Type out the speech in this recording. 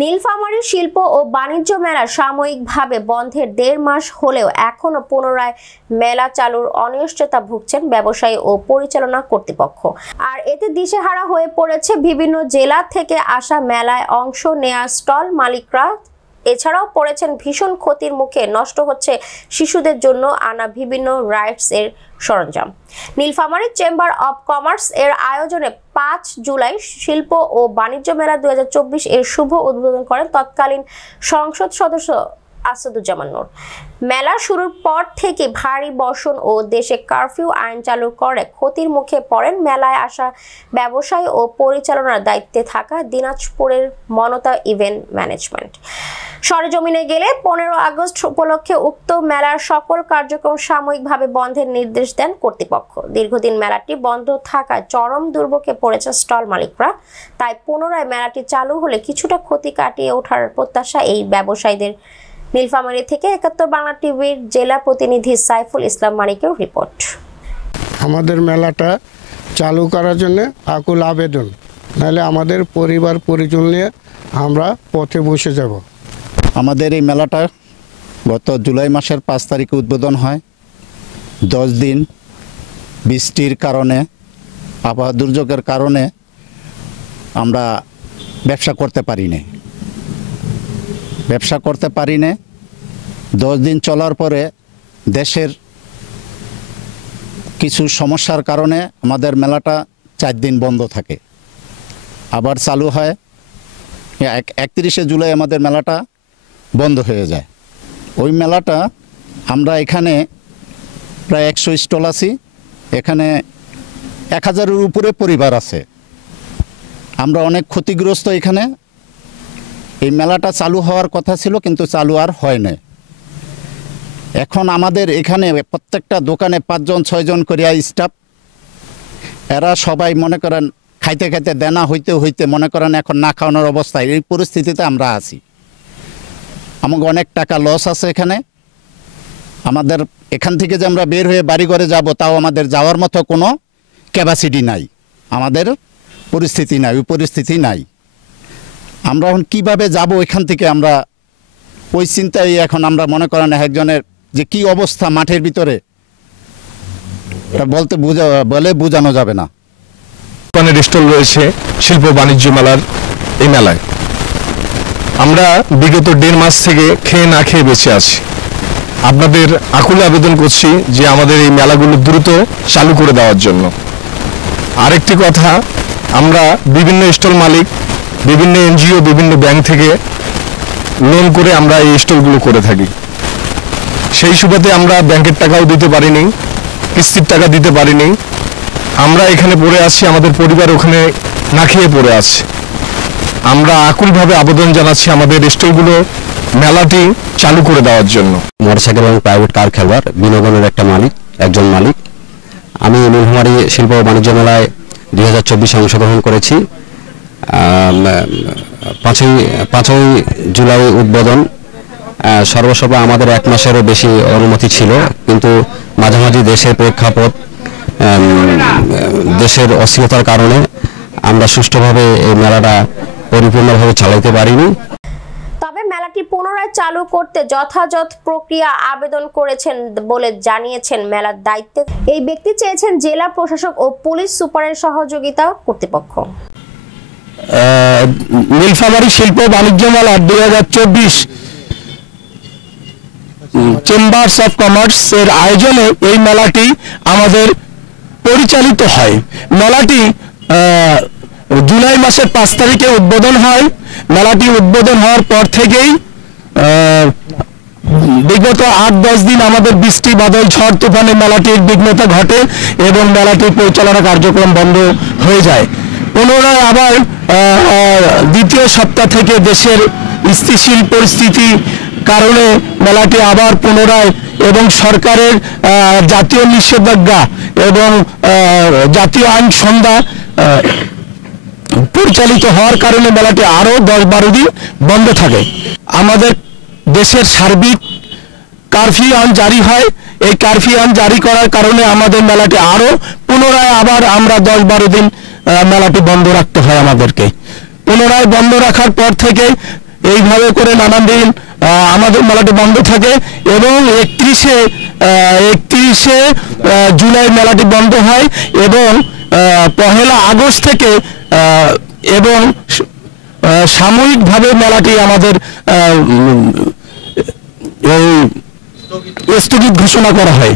নীলফামারী শিল্প ও বাণিজ্য মেলা সাময়িকভাবে বন্ধের ১.৫ মাস হলেও এখনো পুনরায় মেলা চালুর অনিশ্চয়তা ভুগছেন ব্যবসায়ী ও পরিচালনা কর্তৃপক্ষ। আর এতে দিশেহারা হয়ে পড়েছে বিভিন্ন জেলা থেকে আসা মেলায় অংশ নেয়া স্টল মালিকরা। এছাড়াও পড়েছেন ভীষণ ক্ষতির মুখে, নষ্ট হচ্ছে শিশুদের জন্য আনা বিভিন্ন রাইডস এর সরঞ্জাম। নীলফামারী চেম্বার অব কমার্স এর আয়োজনে ৫ জুলাই শিল্প ও বাণিজ্য মেলা ২০২৪ এর শুভ উদ্বোধন করেন তৎকালীন সংসদ সদস্য আসাদুজ্জামান নূর। মেলা শুরুর পর থেকে ভারী বর্ষণ ও দেশে কারফিউ আইন চালু করে ক্ষতির মুখে পড়েন মেলায় আসা ব্যবসায়ী ও পরিচালনার দায়িত্বে থাকা দিনাজপুরের মনতা ইভেন্ট ম্যানেজমেন্ট। সরেজমিনে গেলে ১৫ আগস্ট উপলক্ষে উক্ত মেলার সকল কার্যক্রম সাময়িকভাবে বন্ধের নির্দেশ দেন কর্তৃপক্ষ। দীর্ঘদিন মেলাটি বন্ধ থাকায় চরম দুর্ভোগে পড়েছে স্টল মালিকরা। তাই পুনরায় মেলাটি চালু হলে কিছুটা ক্ষতি কাটিয়ে ওঠার প্রত্যাশা এই ব্যবসায়ীদের। নীলফামারী থেকে ৭১ বাংলা টিভির জেলা প্রতিনিধি সাইফুল ইসলাম মানিকের রিপোর্ট। আমাদের মেলাটা চালু করার জন্য আকুল আবেদন, নাহলে আমাদের পরিবার পরিজন নিয়ে আমরা পথে বসে যাব। আমাদের এই মেলাটা গত জুলাই মাসের ৫ তারিখে উদ্বোধন হয়। ১০ দিন বৃষ্টির কারণে, আবহাওয়া দুর্যোগের কারণে আমরা ব্যবসা করতে পারি না। ১০ দিন চলার পরে দেশের কিছু সমস্যার কারণে আমাদের মেলাটা ৪ দিন বন্ধ থাকে, আবার চালু হয়। ৩১শে জুলাই আমাদের মেলাটা বন্ধ হয়ে যায়। ওই মেলাটা আমরা এখানে প্রায় ১০০ স্টল আছি, এখানে ১,০০০-এর উপরে পরিবার আছে। আমরা অনেক ক্ষতিগ্রস্ত। এখানে এই মেলাটা চালু হওয়ার কথা ছিল, কিন্তু চালু আর হয় না। এখন আমাদের এখানে প্রত্যেকটা দোকানে ৫ জন ৬ জন করে স্টাফ, এরা সবাই মনে করেন খাইতে খাইতে দেনা হইতে হইতে মনে করেন এখন না খাওয়ানোর অবস্থায়। এই পরিস্থিতিতে আমরা আছি। আমাকে অনেক টাকা লস আছে এখানে। আমাদের এখান থেকে যে আমরা বের হয়ে বাড়িঘরে যাব, তাও আমাদের যাওয়ার মতো কোনো ক্যাপাসিটি নাই, আমাদের পরিস্থিতি নাই, ওই পরিস্থিতি নাই। আমরা এখন কীভাবে যাব এখান থেকে, আমরা ওই চিন্তায় এখন আমরা মনে করেন একজনের যে কি অবস্থা মাঠের ভিতরে, বলে বোঝানো যাবে না। দোকানের স্টল রয়েছে শিল্প বাণিজ্য মেলার এই মেলায়। আমরা বিগত ১.৫ মাস থেকে খেয়ে না খেয়ে বেঁচে আছি। আপনাদের আকুল আবেদন করছি যে আমাদের এই মেলাগুলো দ্রুত চালু করে দেওয়ার জন্য। আরেকটি কথা, আমরা বিভিন্ন স্টল মালিক, বিভিন্ন এনজিও, বিভিন্ন ব্যাংক থেকে লোন করে আমরা এই স্টলগুলো করে থাকি। সেই সুবাদে আমরা ব্যাংকের টাকাও দিতে পারিনি, কিস্তির টাকা দিতে পারিনি। আমরা এখানে পড়ে আছি, আমাদের পরিবার ওখানে না খেয়ে পড়ে আছে। আমরা আকুলভাবে আবেদন জানাচ্ছি আমাদের স্টলগুলো মেলাটি চালু করে দেওয়ার জন্য। মোটরসাইকেল এবং প্রাইভেট কার খেলবার বিনোদনের একজন মালিক। আমি নীলফামারী শিল্প ও বাণিজ্য মেলায় ২০২৪ অংশগ্রহণ করেছি। ৫ই জুলাই উদ্বোধন। সর্বসর্বা আমাদের ১ মাসেরও বেশি অনুমতি ছিল, কিন্তু মাঝামাঝি দেশের প্রেক্ষাপট, দেশের অস্থিরতার কারণে আমরা সুষ্ঠুভাবে এই মেলাটা পরিপূর্ণভাবে চালাতে পারিনি। তবে মেলাটি পুনরায় চালু করতে যথাযথ প্রক্রিয়া আবেদন করেছেন বলে জানিয়েছেন মেলার দায়িত্বে এই ব্যক্তি। চেয়েছেন জেলা প্রশাসক ও পুলিশ সুপারের সহযোগিতা কর্তৃপক্ষ। নীলফামারী শিল্প বাণিজ্য মেলা ২০২৪ চেম্বার্স অফ কমার্স এর আয়োজনে এই মেলাটি আমাদের পরিচালিত হয়। মেলাটি জুলাই মাসের ৫ তারিখে উদ্বোধন হয়। মেলাটি উদ্বোধন হওয়ার পর থেকেই বিগত ৮-১০ দিন আমাদের বৃষ্টি বাদল ঝড় তুফানে মেলাটির বিঘ্নতা ঘটে এবং মেলাটির পরিচালনা কার্যক্রম বন্ধ হয়ে যায়। পুনরায় আবার দ্বিতীয় সপ্তাহ থেকে দেশের স্থিতিশীল পরিস্থিতি কারণে মেলাটি আবার পুনরায় এবং সরকারের জাতীয় নিষেধাজ্ঞা এবং জাতীয় আইন সন্ধ্যা পরিচালিত হওয়ার কারণে মেলাটি আরও ১০-১২ দিন বন্ধ থাকে। আমাদের দেশের সার্বিক কারফিউ আইন জারি হয়। এই কারফিউ আইন জারি করার কারণে আমাদের মেলাটি আরও পুনরায় আবার আমরা ১০-১২ দিন মেলাটি বন্ধ রাখতে হয় আমাদেরকে। পুনরায় বন্ধ রাখার পর থেকে এইভাবে করে নানান দিন আমাদের মেলাটি বন্ধ থাকে এবং 31শে জুলাই মেলাটি বন্ধ হয় এবং 1 আগস্ট থেকে এবং সাময়িকভাবে মেলাটি আমাদের স্থগিত ঘোষণা করা হয়।